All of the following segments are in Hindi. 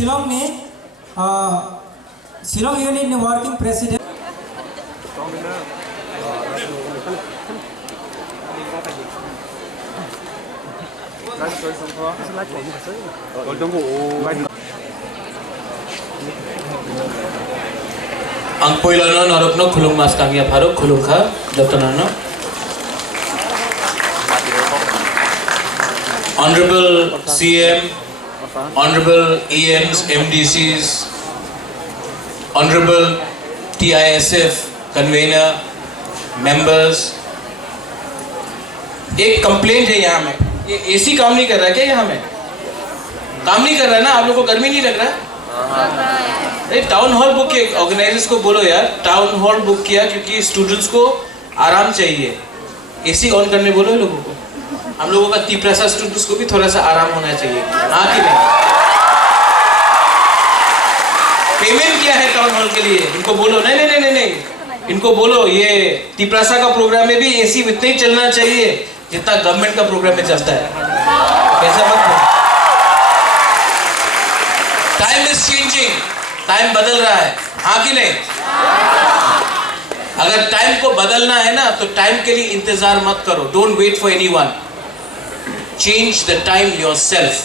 शिलोंग ने शिलोंग यूनिट ने working president Ang poilano narokno khulung mas kangya pharok khulung kha daptanano. Honorable CM, Honorable EMs, MDCs, Honorable TISF convener, members. एक कंप्लेंट है यहाँ में, ये एसी काम नहीं कर रहा क्या? यहाँ में काम नहीं कर रहा ना? आप लोगों को गर्मी नहीं लग रहा? अरे टाउन हॉल बुक किया, ऑर्गेनाइजर्स को बोलो यार टाउन हॉल बुक किया क्योंकि स्टूडेंट्स को आराम चाहिए। एसी ऑन करने बोलो लोगों को। हम लोगों का तीव्रता स्टूडेंट्स को भी थोड़ा सा आराम होना चाहिए, हाँ कि नहीं? पेमेंट किया है टाउन हॉल के लिए, इनको बोलो नहीं नहीं नहीं नहीं, इनको बोलो ये तीव्रता का प्रोग्राम में भी एसी इतना ही चलना चाहिए जितना गवर्नमेंट का प्रोग्राम में चलता है। कैसा मत बोलो। टाइम इज चेंजिंग, टाइम बदल रहा है, हाँ कि नहीं? अगर टाइम को बदलना है ना तो टाइम के लिए इंतजार मत करो। Don't wait for anyone, change the time yourself.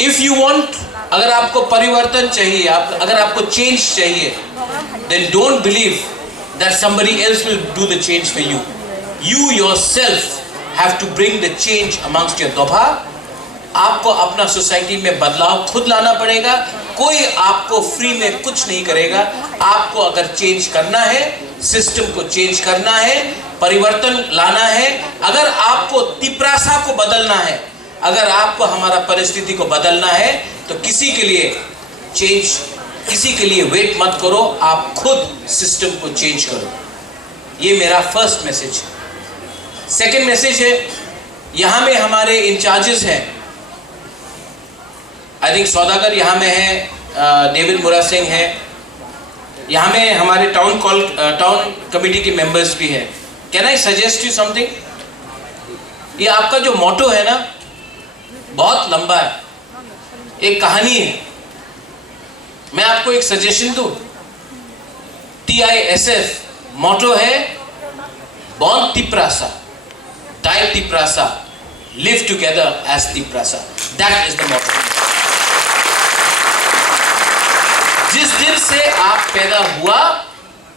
If you want, अगर आपको परिवर्तन चाहिए, अगर आपको चेंज चाहिए, then don't believe that somebody else will do the change for you. You yourself have to bring the change amongst your दोभा। आपको अपना सोसाइटी में बदलाव खुद लाना पड़ेगा, कोई आपको फ्री में कुछ नहीं करेगा। आपको अगर चेंज करना है, सिस्टम को चेंज करना है, परिवर्तन लाना है, अगर आपको तिप्रासा को बदलना है, अगर आपको हमारा परिस्थिति को बदलना है तो किसी के लिए चेंज, किसी के लिए वेट मत करो, आप खुद सिस्टम को चेंज करो। ये मेरा फर्स्ट मैसेज है। सेकेंड मैसेज है, यहाँ में हमारे इंचार्जेस हैं, आई थिंक सौदागर यहाँ में है, डेविड मुरा सिंह है, यहाँ में हमारे टाउन कमेटी के मेंबर्स भी हैं। Can I suggest you something? ये आपका जो मोटो है ना बहुत लंबा है, एक कहानी है। मैं आपको एक सजेशन दूं, TISF मोटो है born Tiprasa, die Tiprasa, live together as Tiprasa. That is the motto. जिस दिन से आप पैदा हुआ,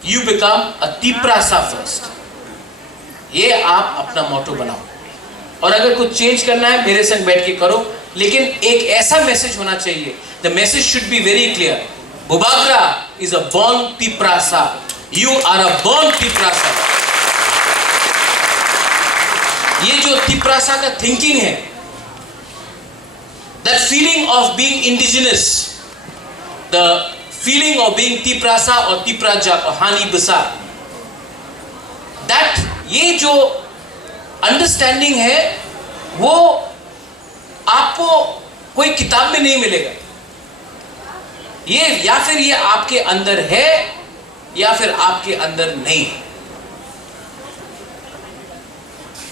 you become a Tiprasa first. ये आप अपना मोटो बनाओ, और अगर कुछ चेंज करना है मेरे संग बैठ के करो, लेकिन एक ऐसा मैसेज होना चाहिए, the message should be very clear. Bubagra is a born Tiprasa, you are a born Tiprasa. ये जो तिप्रासा का थिंकिंग है, that feeling of being indigenous, the feeling of being Tiprasa और तिप्राजा और हानि बसा, दैट ये जो अंडरस्टैंडिंग है वो आपको कोई किताब में नहीं मिलेगा। ये या फिर ये आपके अंदर है या फिर आपके अंदर नहीं है।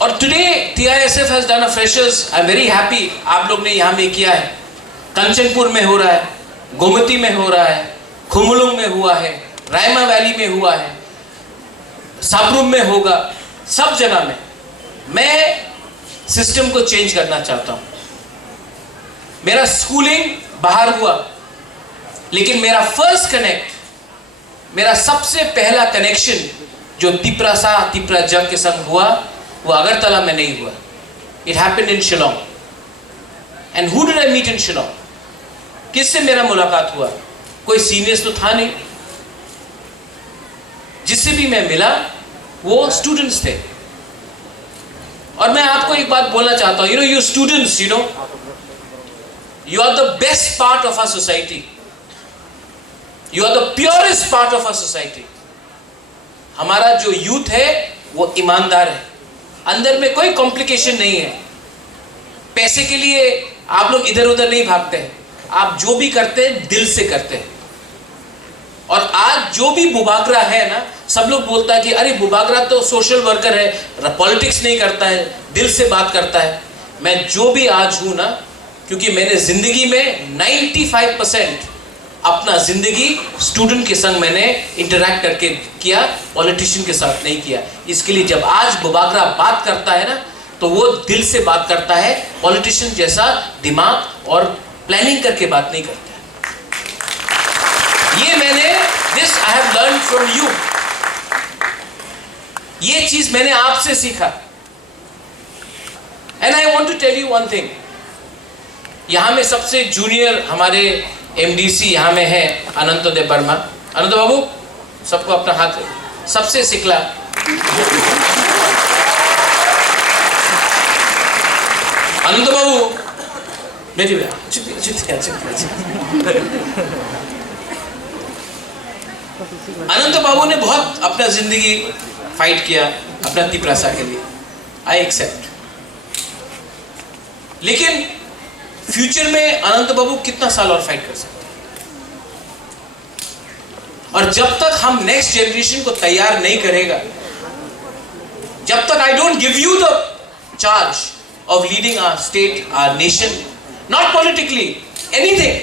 और today TISF has done a freshers, I am very happy. आप लोग ने यहाँ में किया है, कंचनपुर में हो रहा है, गोमती में हो रहा है, खुमुलुंग में हुआ है, रायमा वैली में हुआ है, साबरूम में होगा, सब जगह में। मैं सिस्टम को चेंज करना चाहता हूं। मेरा स्कूलिंग बाहर हुआ, लेकिन मेरा फर्स्ट कनेक्ट, मेरा सबसे पहला कनेक्शन जो तिप्रासा तिप्राजा के संग हुआ वो अगरतला में नहीं हुआ। It happened in Shillong. And who did I meet in Shillong? किससे मेरा मुलाकात हुआ? कोई सीनियर्स तो था नहीं। जिससे भी मैं मिला वो स्टूडेंट्स थे। और मैं आपको एक बात बोलना चाहता हूं, you students, you are the best part of our society, you are the purest part of our society. हमारा जो यूथ है वो ईमानदार है, अंदर में कोई कॉम्प्लिकेशन नहीं है। पैसे के लिए आप लोग इधर उधर नहीं भागते हैं, आप जो भी करते हैं दिल से करते हैं। और आज जो भी बुबागरा है ना, सब लोग बोलता है कि अरे बुबागरा तो सोशल वर्कर है, पॉलिटिक्स नहीं करता है, दिल से बात करता है। मैं जो भी आज हूं ना, क्योंकि मैंने जिंदगी में 95% अपना जिंदगी स्टूडेंट के संग मैंने इंटरैक्ट करके किया, पॉलिटिशियन के साथ नहीं किया। इसके लिए जब आज बुबाकरा बात करता है ना, तो वो दिल से बात करता है, पॉलिटिशियन जैसा दिमाग और प्लानिंग करके बात नहीं करता। ये मैंने this I have learn from you, ये चीज मैंने आपसे सीखा। And I want to tell you one thing, यहां में सबसे जूनियर हमारे एमडीसी यहां में है अनंतोदय वर्मा। अनंत बाबू सबको अपना हाथ, सबसे सिखला अनंत बाबू मेरी अनंत बाबू ने बहुत अपना जिंदगी फाइट किया अपना तिपरासा के लिए, आई एक्सेप्ट। लेकिन फ्यूचर में अनंत बाबू कितना साल और फाइट कर सकते हैं? और जब तक हम नेक्स्ट जनरेशन को तैयार नहीं करेगा, जब तक I don't give you the charge of leading our state, our nation, not politically, anything.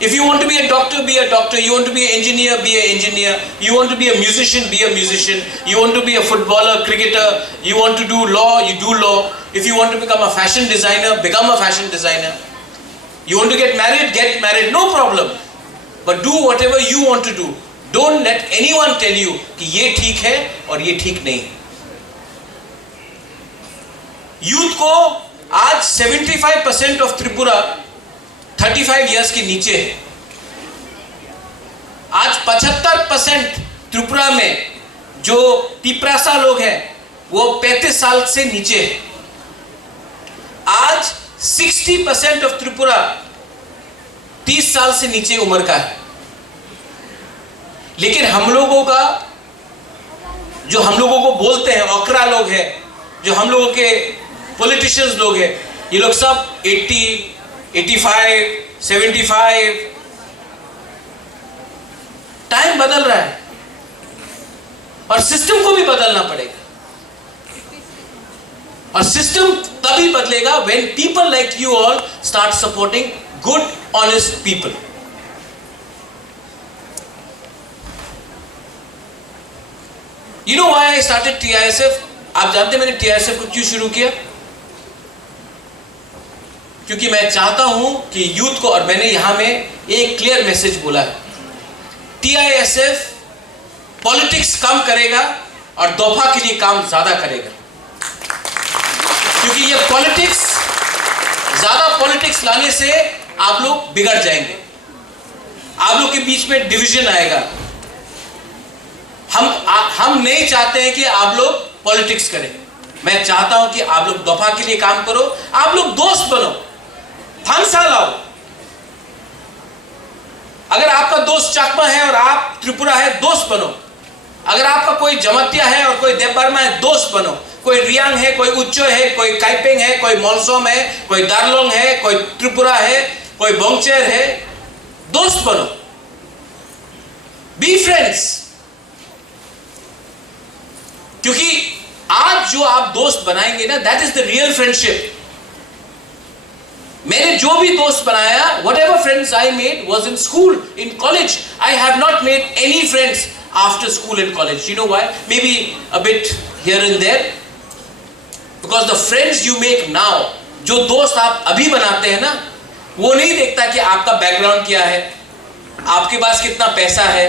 If you want to be a doctor, be a doctor. You want to be an engineer, be an engineer. You want to be a musician, be a musician. You want to be a footballer, cricketer. You want to do law, you do law. If you want to become a fashion designer, become a fashion designer. You want to get married, no problem. But do whatever you want to do. Don't let anyone tell you कि ये ठीक है और ये ठीक नहीं है। यूथ को आज 75% ऑफ त्रिपुरा 35 इयर्स के नीचे है। आज 75% त्रिपुरा में जो तिपरासा लोग हैं वो 35 साल से नीचे है। आज 60% ऑफ त्रिपुरा 30 साल से नीचे उम्र का है। लेकिन हम लोगों का जो हम लोगों को बोलते हैं ओकरा लोग हैं, जो हम लोगों के पॉलिटिशियंस लोग हैं, ये लोग सब 80, 85, 75। टाइम बदल रहा है और सिस्टम को भी बदलना पड़ेगा। और सिस्टम तभी बदलेगा when people like you all start supporting good honest people. You know why I started TISF? आप जानते मैंने TISF को क्यों शुरू किया? क्योंकि मैं चाहता हूं कि यूथ को, और मैंने यहां में एक क्लियर मैसेज बोला है, TISF पॉलिटिक्स कम करेगा और दफा के लिए काम ज्यादा करेगा। क्योंकि ये ज्यादा पॉलिटिक्स लाने से आप लोग बिगड़ जाएंगे, आप लोग के बीच में डिवीजन आएगा। हम नहीं चाहते हैं कि आप लोग पॉलिटिक्स करें। मैं चाहता हूं कि आप लोग दफा के लिए काम करो, आप लोग दोस्त बनो, फांसा लाओ। अगर आपका दोस्त चकमा है और आप त्रिपुरा है, दोस्त बनो। अगर आपका कोई जमतिया है और कोई देवबर्मा है, दोस्त बनो। कोई रियांग है, कोई उच्चो है, कोई काइपेंग है, कोई मोलसोम है, कोई दार्लोंग है, कोई त्रिपुरा है, कोई बोंगचेर है, दोस्त बनो। Be friends. क्योंकि आज जो आप दोस्त बनाएंगे ना, that is the real friendship. मैंने जो भी दोस्त बनाया, whatever friends I made was in school, in college. I have not made any friends after school and college. You know why? Maybe a bit here and there. Because the friends you make now, जो दोस्त आप अभी बनाते हैं ना, वो नहीं देखता कि आपका बैकग्राउंड क्या है, आपके पास कितना पैसा है,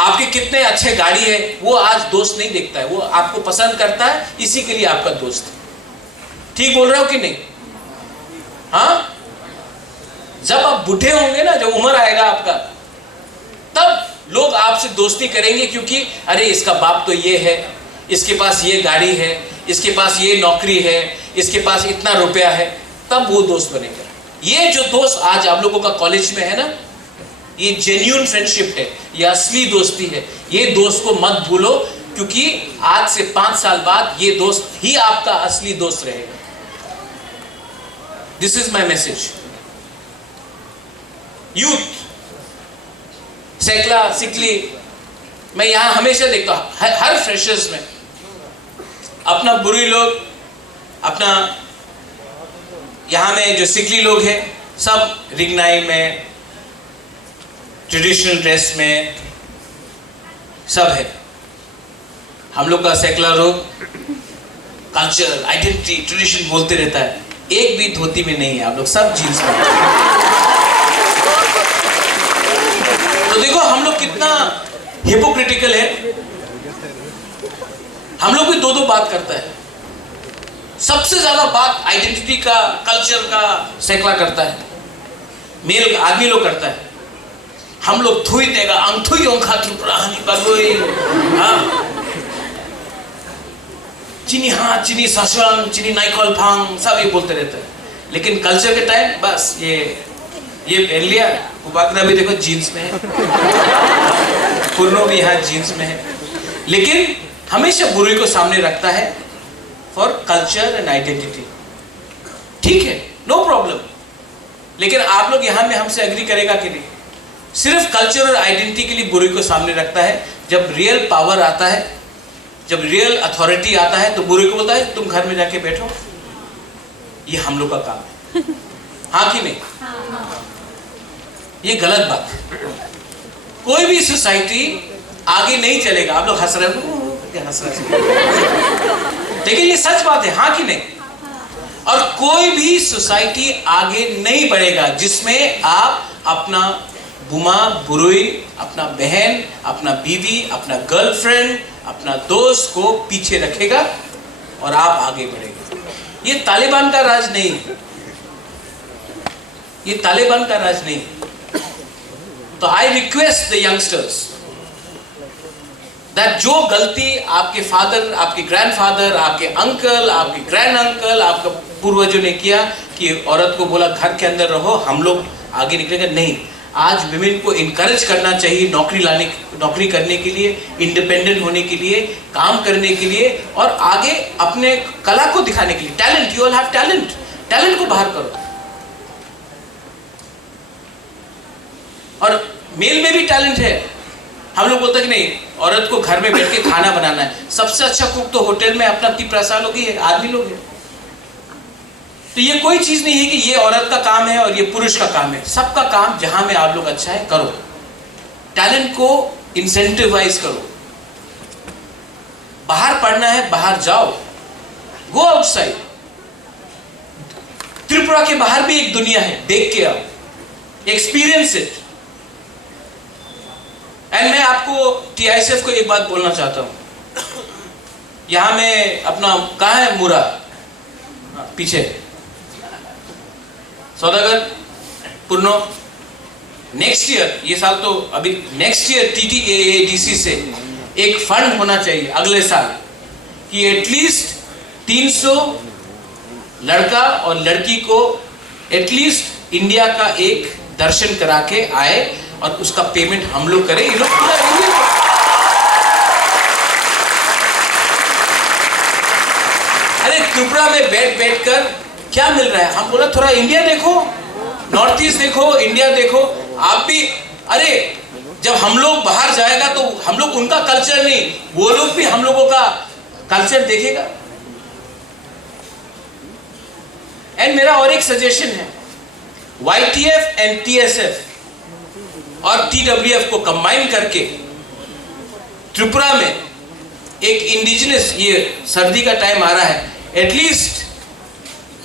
आपके कितने अच्छे गाड़ी है। वो आज दोस्त नहीं देखता है, वो आपको पसंद करता है, इसी के लिए आपका दोस्त है। ठीक बोल रहा हो कि नहीं? हाँ, जब आप बूढ़े होंगे ना, जब उम्र आएगा आपका, तब लोग आपसे दोस्ती करेंगे। क्योंकि अरे इसका बाप तो ये है, इसके पास ये गाड़ी है, इसके पास ये नौकरी है, इसके पास इतना रुपया है, तब वो दोस्त बनेगा। ये जो दोस्त आज आप लोगों का कॉलेज में है ना, ये जेन्युइन फ्रेंडशिप है, ये असली दोस्ती है। ये दोस्त को मत भूलो, क्योंकि आज से 5 साल बाद ये दोस्त ही आपका असली दोस्त रहेगा। This is my message. Youth, सेकला सिकली, मैं यहां हमेशा देखता हूं हर फ्रेशर्स में अपना बुरी लोग, अपना यहाँ में जो सिकली लोग हैं सब रिंगनाई में, ट्रेडिशनल ड्रेस में सब है। हम लोग का सेकुलर लोग कल्चर, आइडेंटिटी, ट्रेडिशन बोलते रहता है, एक भी धोती में नहीं है, आप लोग सब जीन्स में। तो देखो हम लोग कितना हिपोक्रिटिकल है। हम लोग भी दो दो बात करता है। सबसे ज्यादा बात आइडेंटिटी का, कल्चर का सेकुलर करता है, मेल आदमी लोग करता है। हम लोग थुई देगा अंथुई ओंखा त्रिपुरानी बगोई, हाँ चीनी, हाँ चीनी सशन, चीनी नाइकल फांग, सब ये बोलते रहते हैं। लेकिन कल्चर के टाइम बस ये पहन लिया। उबाकरा भी देखो जीन्स में है, पुरनो भी यहाँ जीन्स में है। लेकिन हमेशा बुराई को सामने रखता है फॉर कल्चर एंड आइडेंटिटी। ठीक है, नो प्रॉब्लम। लेकिन आप लोग यहाँ में हमसे एग्री करेगा कि नहीं? सिर्फ कल्चर और आइडेंटिटी के लिए बुराई को सामने रखता है। जब रियल पावर आता है, जब रियल अथॉरिटी आता है, तो बुराई को बोलता है तुम घर में जाके बैठो, ये हम लोग का काम है। हाँ कि नहीं? ये गलत बात है। कोई भी सोसाइटी आगे नहीं चलेगा। आप लोग हंस रहे हो, हंस रहे हो, लेकिन ये सच बात है। हाँ कि नहीं? और कोई भी सोसाइटी आगे नहीं बढ़ेगा जिसमें आप अपना बुमा बुरुई, अपना बहन, अपना बीवी, अपना गर्लफ्रेंड, अपना दोस्त को पीछे रखेगा और आप आगे बढ़ेंगे। ये तालिबान का राज नहीं है, ये तालिबान का राज नहीं है। तो I request the youngsters that जो गलती आपके फादर, आपके ग्रैंडफादर, आपके अंकल, आपके ग्रैंड अंकल, आपके पूर्वजों ने किया कि औरत को बोला घर के अंदर रहो, हम लोग आगे निकलेंगे, नहीं। आज विमेन को इनकरेज करना चाहिए नौकरी करने के लिए, इंडिपेंडेंट होने के लिए, काम करने के लिए और आगे अपने कला को दिखाने के लिए। Talent, you all have talent, talent को बाहर करो। और मेल में भी टैलेंट है। हम लोग बोलते हैं कि नहीं, औरत को घर में बैठ के खाना बनाना है। सबसे अच्छा कुक तो होटल में अपना 30 लोग ही है, आदमी लोग हैं। तो ये कोई चीज नहीं है कि ये औरत का काम है और ये पुरुष का काम है। सबका काम जहां में आप लोग अच्छा है करो, टैलेंट को इंसेंटिवाइज करो। बाहर पढ़ना है, बाहर जाओ, गो आउटसाइड। त्रिपुरा के बाहर भी एक दुनिया है, देख के आओ, एक्सपीरियंस इट। एंड मैं आपको TISF को एक बात बोलना चाहता हूं। यहां में अपना कहाँ है मुरा, पीछे सौदागर पुरनो। नेक्स्ट ईयर, ये साल तो अभी, नेक्स्ट ईयर TTAADC से एक फंड होना चाहिए अगले साल कि एटलीस्ट 300 लड़का और लड़की को एटलीस्ट इंडिया का एक दर्शन करा के आए और उसका पेमेंट हम लोग करें। ये लोग पूरा इंडिया, अरे त्रिपुरा में बैठ कर क्या मिल रहा है? हम बोला थोड़ा इंडिया देखो, नॉर्थ ईस्ट देखो, इंडिया देखो। आप भी, अरे जब हम लोग बाहर जाएगा तो हम लोग उनका कल्चर नहीं, वो लोग भी हम लोगों का कल्चर देखेगा। एंड मेरा और एक सजेशन है, YTF एंड TSF और TWF को कंबाइन करके त्रिपुरा में एक इंडिजिनस, ये सर्दी का टाइम आ रहा है, एटलीस्ट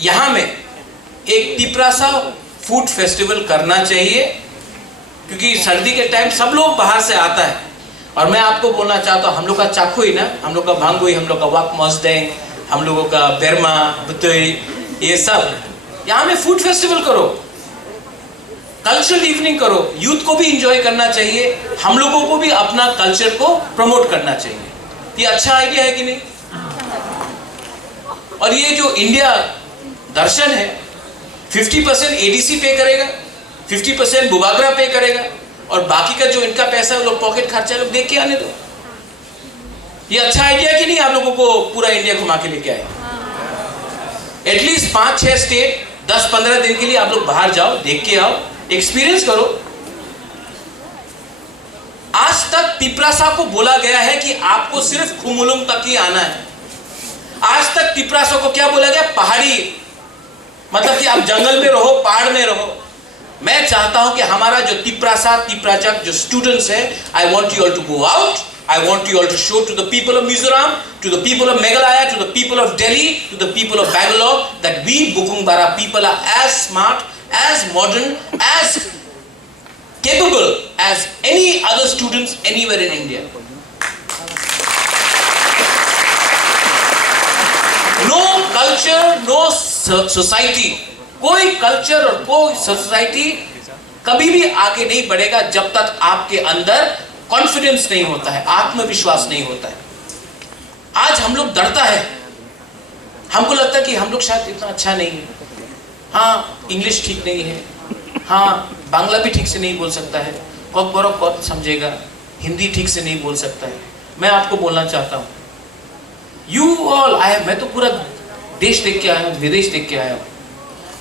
यहां में एक तिपरासा फूड फेस्टिवल करना चाहिए। क्योंकि सर्दी के टाइम सब लोग बाहर से आता है। और मैं आपको बोलना चाहता हूं, हम लोग का चाकू ही ना, हम लोग का भांगुई, हम लोग का वाक मौजदेंग, हम लोगों का बेरमा बुतोई, ये सब यहां में फूड फेस्टिवल करो, कल्चरल इवनिंग करो। यूथ को भी इंजॉय करना चाहिए, हम लोगों को भी अपना कल्चर को प्रमोट करना चाहिए। ये अच्छा आइडिया है कि नहीं? और ये जो इंडिया दर्शन है, 50% ADC पे करेगा, 50% बुबागरा पे करेगा और बाकी का जो इनका पैसा है वो लोग पॉकेट खर्चा लोग देख के आने दो। ये अच्छा आइडिया कि नहीं? आप लोगों को पूरा इंडिया घुमा के लेके आए। एटलीस्ट 5-6 स्टेट 10-15 दिन के लिए आप लोग बाहर जाओ, देख के आओ, एक्सपीरियंस करो। आज तक तिपरासा को बोला गया है कि आपको सिर्फ खुमुलुंग तक ही आना है। आज तक तिपरासा को क्या बोला गया? पहाड़ी। मतलब कि आप जंगल में रहो, पहाड़ में रहो। मैं चाहता हूं कि हमारा जो तिप्राचक जो स्टूडेंट्स है, I want you all to go out, I want you all to show to the people of Mizoram, to the people of Meghalaya, to the people of Delhi, to the people of Bangalore that we Bukung Bara people are as smart, as modern, as capable as any other students anywhere in India. No culture, no society, कोई कल्चर और कोई सोसाइटी कभी भी आगे नहीं बढ़ेगा जब तक आपके अंदर कॉन्फिडेंस नहीं होता है, आत्मविश्वास नहीं होता है। आज हम लोग डरता है, हमको लगता है कि हम लोग शायद इतना अच्छा नहीं है, हाँ इंग्लिश ठीक नहीं है, हाँ बांग्ला भी ठीक से नहीं बोल सकता है, कौन बरो कौन समझेगा, हिंदी ठीक से नहीं बोल सकता है। मैं आपको बोलना चाहता हूँ, यू ऑल, मैं तो पूरा देश देख के आया हूँ, विदेश देख के आया हूँ।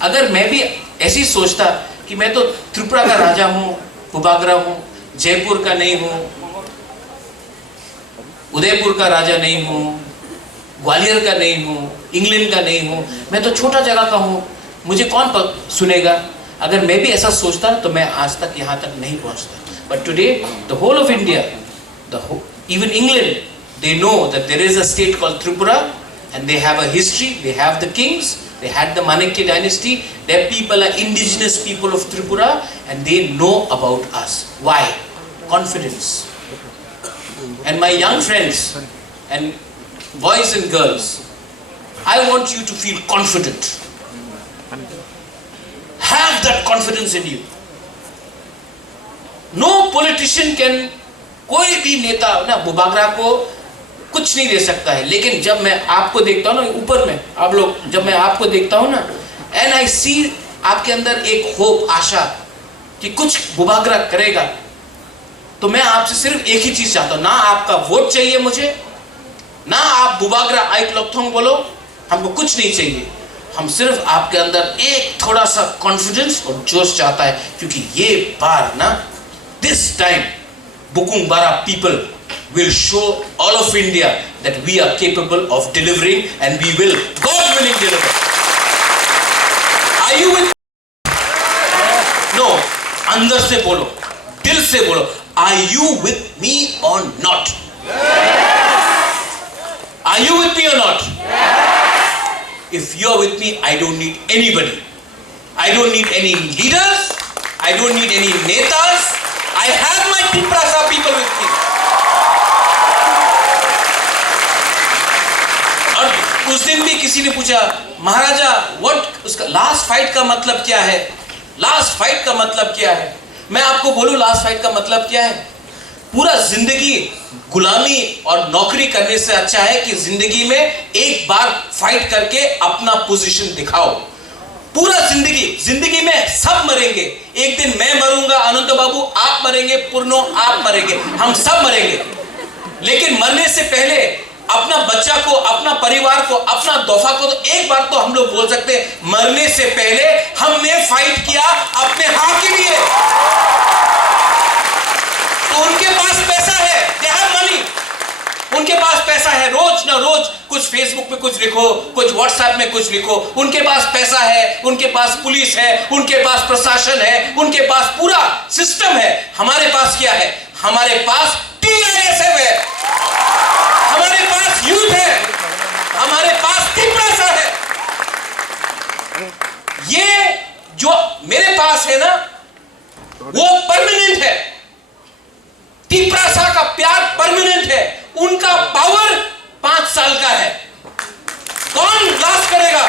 अगर मैं भी ऐसी सोचता कि मैं तो त्रिपुरा का राजा हूँ, बुबागरा हूँ, जयपुर का नहीं हूं, उदयपुर का राजा नहीं हूं, ग्वालियर का नहीं हूं, इंग्लैंड का नहीं हूं, मैं तो छोटा जगह का हूं, मुझे कौन सुनेगा। अगर मैं भी ऐसा सोचता तो मैं आज तक यहां तक नहीं पहुंचता। But today the whole of India, even England, they know that there is a state called Tripura and they have a history, they have the kings, they had the Manakya dynasty, their people are indigenous people of Tripura and they know about us. Why? Confidence. And my young friends and boys and girls, I want you to feel confident. Have that confidence in you. No politician can, कोई भी नेता ना बुबागरा को कुछ नहीं दे सकता है, लेकिन जब मैं आपको देखता हूँ ना ऊपर में, आप लोग जब मैं आपको देखता हूँ ना, एंड आई सी आपके अंदर एक होप, आशा कि कुछ बुबागरा करेगा, तो मैं आपसे सिर्फ एक ही चीज चाहता हूँ, ना आपका वोट चाहिए मुझे, ना आप बुबागरा आइक लोथोंग बोलो, हमको कुछ नहीं चाहिए। हम सिर्फ आपके अंदर एक थोड़ा सा कॉन्फिडेंस और जोश चाहता है, क्योंकि ये बार ना, this time Bukung Bara people will show all of India that we are capable of delivering and we will, God willing, deliver. Are you with me? No, अंदर से बोलो, दिल से बोलो, are you with me or not? Yes. Are you with me or not? Yes. If you are with me, I don't need anybody. I don't need any leaders. I don't need any netas. I have my Tiprasa people with me. और उस दिन भी किसी ने पूछा, महाराजा व्हाट, उसका लास्ट फाइट का मतलब क्या है? लास्ट फाइट का मतलब क्या है? मैं आपको बोलूं लास्ट फाइट का मतलब क्या है? पूरा जिंदगी गुलामी और नौकरी करने से अच्छा है कि जिंदगी में एक बार फाइट करके अपना पोजीशन दिखाओ। पूरा जिंदगी में सब मरेंगे, एक दिन मैं मरूंगा, अनंत बाबू आप मरेंगे, पूर्णो आप मरेंगे, हम सब मरेंगे, लेकिन मरने से पहले अपना बच्चा को, अपना परिवार को, अपना तोहफा को तो एक बार तो हम लोग बोल सकते हैं, मरने से पहले हमने फाइट किया अपने हाँ के लिए। तो उनके पास पैसा है, they have money, उनके पास पैसा है, रोज ना रोज कुछ फेसबुक पे कुछ लिखो, कुछ व्हाट्सएप में कुछ लिखो, उनके पास पैसा है, उनके पास पुलिस है, उनके पास प्रशासन है, उनके पास पूरा सिस्टम है। हमारे पास क्या है? हमारे पास TISF है, हमारे पास यूथ है, हमारे पास तिप्रासा है। ये जो मेरे पास है ना, वो परमानेंट है। तिप्रासा का प्यार परमानेंट है, उनका पावर 5 साल का है। कौन लास्ट करेगा?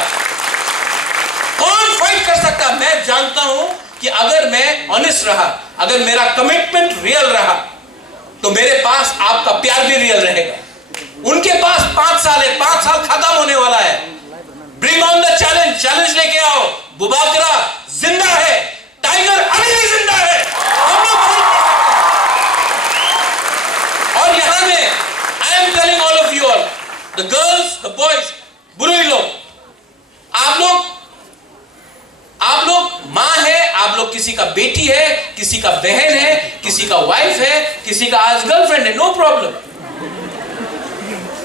कौन फाइट कर सकता? मैं जानता हूं कि अगर मैं ऑनेस्ट रहा, अगर मेरा कमिटमेंट रियल रहा, तो मेरे पास आपका प्यार भी रियल रहेगा। उनके पास 5 साल है, 5 साल खत्म होने वाला है। Bring on the challenge, challenge लेके आओ। बुबागरा जिंदा है, टाइगर अभी भी जिंदा है, हम लोग फाइट कर सकते हैं। और यहां में I am telling all of you all, the girls, the boys, बुरे लोग, आप लोग माँ है, आप लोग किसी का बेटी है, किसी का बहन है, किसी का वाइफ है, किसी का आज गर्लफ्रेंड है, नो प्रॉब्लम।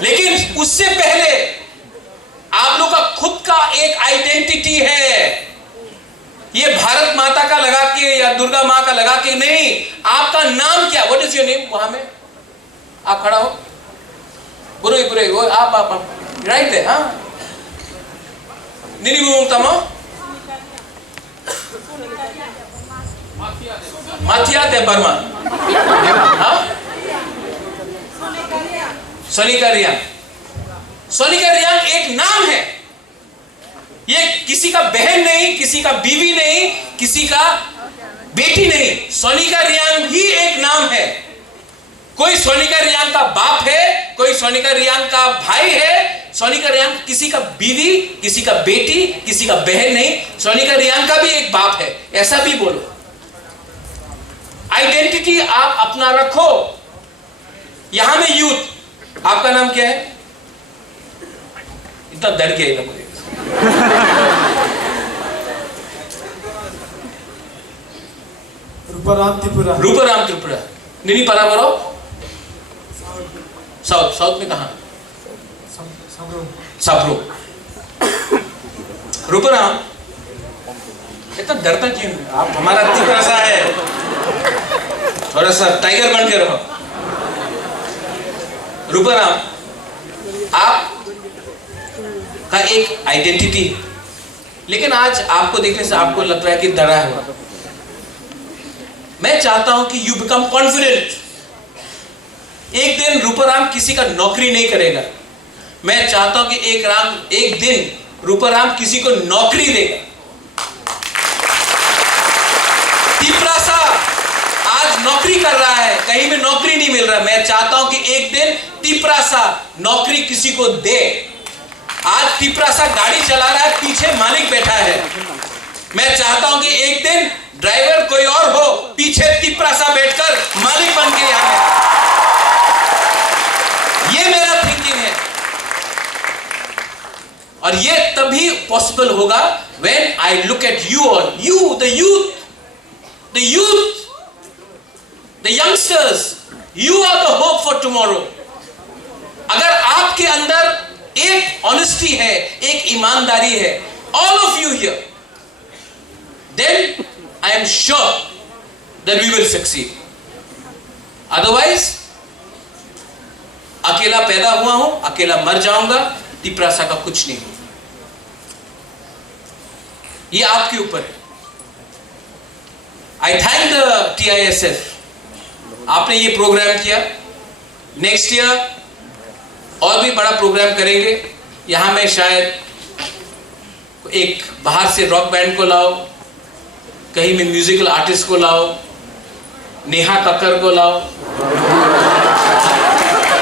लेकिन उससे पहले आप लोग का खुद का एक आइडेंटिटी है। ये भारत माता का लगा के या दुर्गा माँ का लगा के नहीं। आपका नाम क्या? What is your name? वहां में आप खड़ा हो, बुरे बुरे वो आप राइट है। हाँ, निनी बुम तमो माथिया दे बर्मा। हाँ, सोनिका रियांग। सोनिका रियांग एक नाम है। ये किसी का बहन नहीं, किसी का बीवी नहीं, किसी का बेटी नहीं। सोनिका रियांग ही एक नाम है। कोई सोनिका रियांग का बाप है, कोई सोनिका रियांग का भाई है। सोनिका रियांग किसी का बीवी, किसी का बेटी, किसी का बहन नहीं। सोनिका रियांग का भी एक बाप है, ऐसा भी बोलो। आइडेंटिटी आप अपना रखो। यहां में यूथ, आपका नाम क्या है? इतना डर गया मुझे। रूपराम त्रिपुरा। रूपराम त्रिपुरा। निनी परामरो साउथ। साउथ में कहा? साब्रो। रूपराम इतना डरता क्यों? आप हमारा त्रिपुरा सा है, थोड़ा सा टाइगर बन के रहो। रूपराम आप का एक आइडेंटिटी, लेकिन आज आपको देखने से आपको लग रहा है कि डरा हुआ। मैं चाहता हूं कि यू बिकम कॉन्फिडेंट। एक दिन रूपराम किसी का नौकरी नहीं करेगा। मैं चाहता हूं कि एक दिन रूपराम किसी को नौकरी देगा। तिपरासा आज नौकरी कर रहा है, कहीं में नौकरी नहीं मिल रहा। मैं चाहता हूं कि एक दिन तिपरासा नौकरी किसी को दे। आज तिपरासा गाड़ी चला रहा है, पीछे मालिक बैठा है। मैं चाहता हूं कि एक दिन ड्राइवर कोई और हो, पीछे तिपरासा बैठकर मालिक बन के यहां है। ये मेरा थिंकिंग है, और ये तभी पॉसिबल होगा when I look at you all, you the youth, the youngsters. You are the hope for tomorrow. अगर आपके अंदर एक ऑनेस्टी है, एक ईमानदारी है, all of you here, then I am sure that we will succeed. Otherwise, अकेला पैदा हुआ हूं, अकेला मर जाऊंगा, तिपरासा का कुछ नहीं। ये आपके ऊपर है। I thank the TISF. आपने ये प्रोग्राम किया। नेक्स्ट ईयर और भी बड़ा प्रोग्राम करेंगे। यहां में शायद एक बाहर से रॉक बैंड को लाओ, कहीं में म्यूजिकल आर्टिस्ट को लाओ, नेहा कक्कर को लाओ।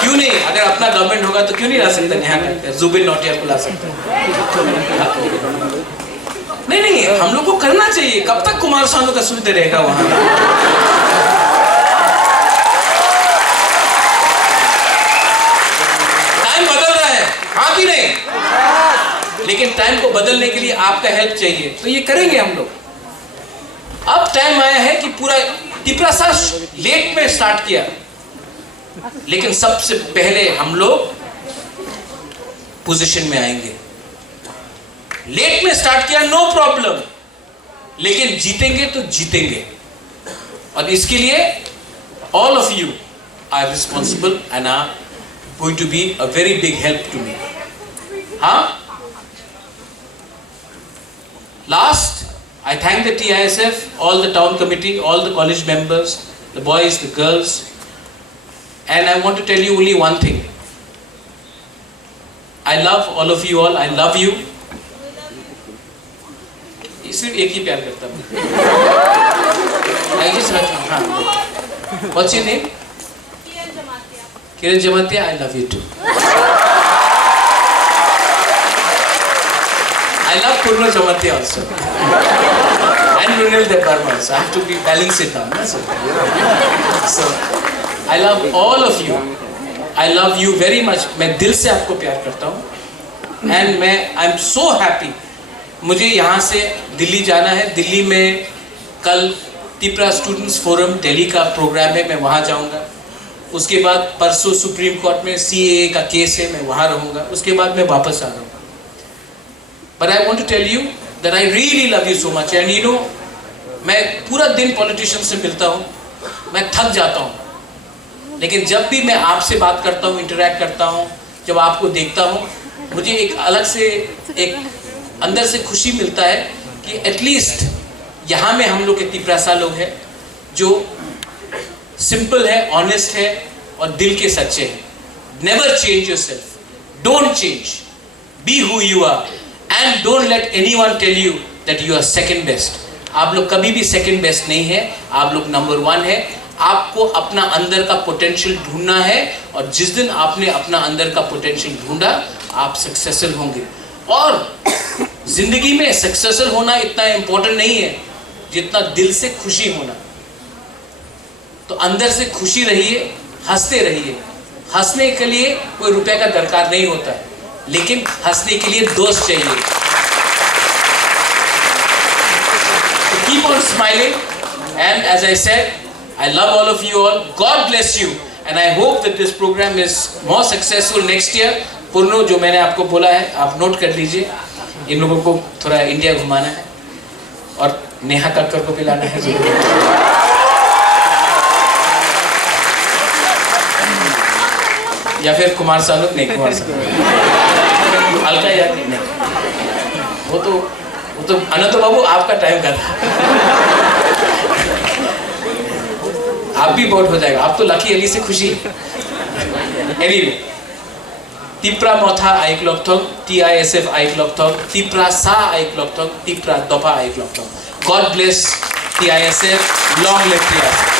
क्यों नहीं? अगर अपना गवर्नमेंट होगा तो क्यों नहीं ला सकता? नेहा कक्कर, जुबिन नौटियाल को ला सकता। नहीं, हम लोग को करना चाहिए। कब तक कुमार सानू का सुनते रहेगा वहां? टाइम बदल रहा है, हाँ कि नहीं? लेकिन टाइम को बदलने के लिए आपका हेल्प चाहिए, तो ये करेंगे हम लोग। अब टाइम आया है कि पूरा तिपरासा लेट में स्टार्ट किया, लेकिन सबसे पहले हम लोग पोजीशन में आएंगे। लेट में स्टार्ट किया, नो प्रॉब्लम, लेकिन जीतेंगे तो जीतेंगे। और इसके लिए all of you are responsible and are going to be a very big help to me. हाँ, last, I thank the TISF, all the town committee, all the college members, the boys, the girls, and I want to tell you only one thing. I love all of you all. I love you. सिर्फ एक ही प्यार करता हूँ। I just love you. हाँ। What's your name? Kiran Jamatia. I love you too. I love Purna Jamatia also. And Runil Deparma also. I have to be balance it down. So, I love all of you. I love you very much. मैं दिल से आपको प्यार करता हूँ। And I'm so happy. मुझे यहाँ से दिल्ली जाना है। दिल्ली में कल त्रिपुरा स्टूडेंट्स फोरम दिल्ली का प्रोग्राम है, मैं वहाँ जाऊँगा। उसके बाद परसों सुप्रीम कोर्ट में CAA का केस है, मैं वहाँ रहूँगा। उसके बाद मैं वापस आ रहा हूँ। But I want to tell you that I really love you so much. And you know, मैं पूरा दिन पॉलिटिशियन से मिलता हूँ, मैं थक जाता हूँ, लेकिन जब भी मैं आपसे बात करता हूँ, इंटरेक्ट करता हूँ, जब आपको देखता हूँ, मुझे एक अलग से एक अंदर से खुशी मिलता है कि एटलीस्ट यहाँ में हम लोग इतनी पैसा लोग हैं जो सिंपल है, ऑनेस्ट है और दिल के सच्चे हैं. Never change yourself, don't change, be who you are and don't let anyone tell you that you are second best. आप लोग कभी भी सेकंड बेस्ट नहीं है, आप लोग नंबर 1 है. आपको अपना अंदर का पोटेंशियल ढूंढना है और जिस दिन आपने अपना अंदर का पोटेंशियल ढूंढा आप सक्सेसफुल होंगे. और जिंदगी में सक्सेसफुल होना इतना इंपॉर्टेंट नहीं है जितना दिल से खुशी होना. तो अंदर से खुशी रहिए, हंसते रहिए. हंसने के लिए कोई रुपए का दरकार नहीं होता है, लेकिन हंसने के लिए दोस्त चाहिए. Keep on smiling, and as I said, I love all of you all. God bless you, and I hope that this program is more successful next year. पूर्णो, जो मैंने आपको बोला है आप नोट कर लीजिए. इन लोगों को थोड़ा इंडिया घुमाना है और नेहा कक्कर को पिलाना है जरूर. या फिर कुमार सानू, नहीं कुमार सानू, अलका याग्निक नहीं, वो तो अनंत बाबू आपका टाइम का था. आप भी बहुत हो जाएगा, आप तो लकी अली से खुशी. एनीवे, तिप्रा मोथा आइक लॉकथोंग, TISF आइक लॉकथोंग, तिप्रा सा आइक लॉकथोंग, तिप्रा दोपा आइक लॉकथोंग. God bless TISF, long live TISF.